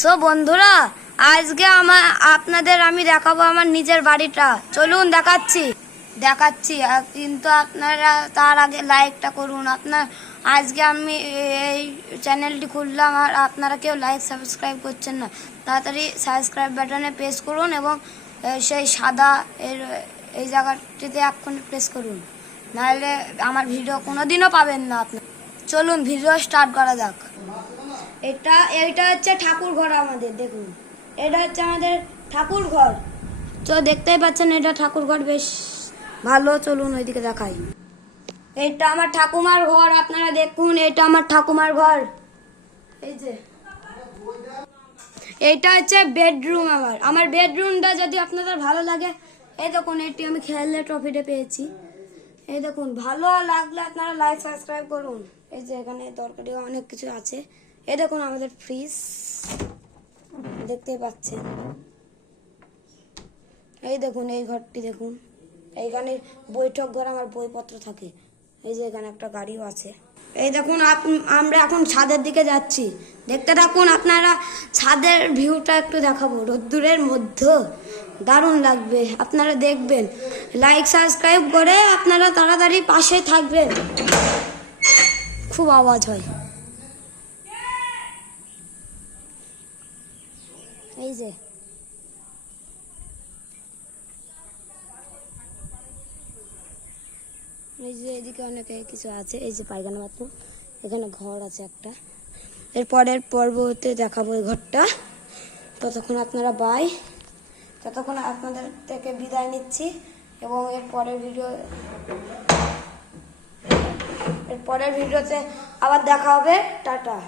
So বন্ধুরা, আজকে আপনাদের আমি দেখাবো আমার নিজের বাড়িটা। চলুন দেখাচ্ছি। কিন্তু আপনারা তার আগে লাইকটা করুন। আজকে আমি এই চ্যানেলটি খুললাম আর আপনারা কেউ লাইক সাবস্ক্রাইব করছেন না। তাড়াতাড়ি সাবস্ক্রাইব বাটনে প্রেস করুন এবং সেই সাদা এই জায়গাটিতে এক্ষুনি প্রেস করুন, নাহলে আমার ভিডিও কোনোদিনও পাবেন না আপনার। চলুন ভিডিও স্টার্ট করা যাক। এটা হচ্ছে ঠাকুর ঘর আমাদের। দেখুন, এটা হচ্ছে আমাদের ঠাকুর ঘর। তো দেখতেই পাচ্ছেন এটা ঠাকুর ঘর বেশ ভালো। চলুন ওইদিকে দেখাই। এটা আমার ঠাকুমার ঘর, আপনারা দেখুন। এটা আমার ঠাকুমার ঘর। এই যে এইটা হচ্ছে বেডরুম। আমার বেডরুমটা যদি আপনাদের ভালো লাগে, এই দেখুন, এটি আমি খেললে ট্রফিটা পেয়েছি। এই দেখুন, ভালো লাগলে আপনারা লাইক সাবস্ক্রাইব করুন। এই যে এখানে দরকারি অনেক কিছু আছে। এই দেখুন আমাদের ফ্রিজ, দেখতেই পাচ্ছেন। এই দেখুন এই ঘরটি দেখুন, এইখানে বৈঠক ঘর, আমার বইপত্র থাকে। এই যে এখানে একটা গাড়িও আছে। এই দেখুন আমরা এখন ছাদের দিকে যাচ্ছি, দেখতে থাকুন। আপনারা ছাদের ভিউটা একটু দেখাবো রোদ্দুরের মধ্যে, দারুণ লাগবে। আপনারা দেখবেন, লাইক সাবস্ক্রাইব করে আপনারা তাড়াতাড়ি পাশে থাকবেন। খুব আওয়াজ হয়। এই যে এদিকে অনেক কিছু আছে। এই যে পায়খানা বাথরুম, এখানে ঘর আছে একটা। এরপরের পর্বতে দেখাবো এই ঘরটা। ততক্ষণ আপনারা ততক্ষণ আপনাদের থেকে বিদায় নিচ্ছি এবং এর পরের ভিডিওতে আবার দেখা হবে। টাটা।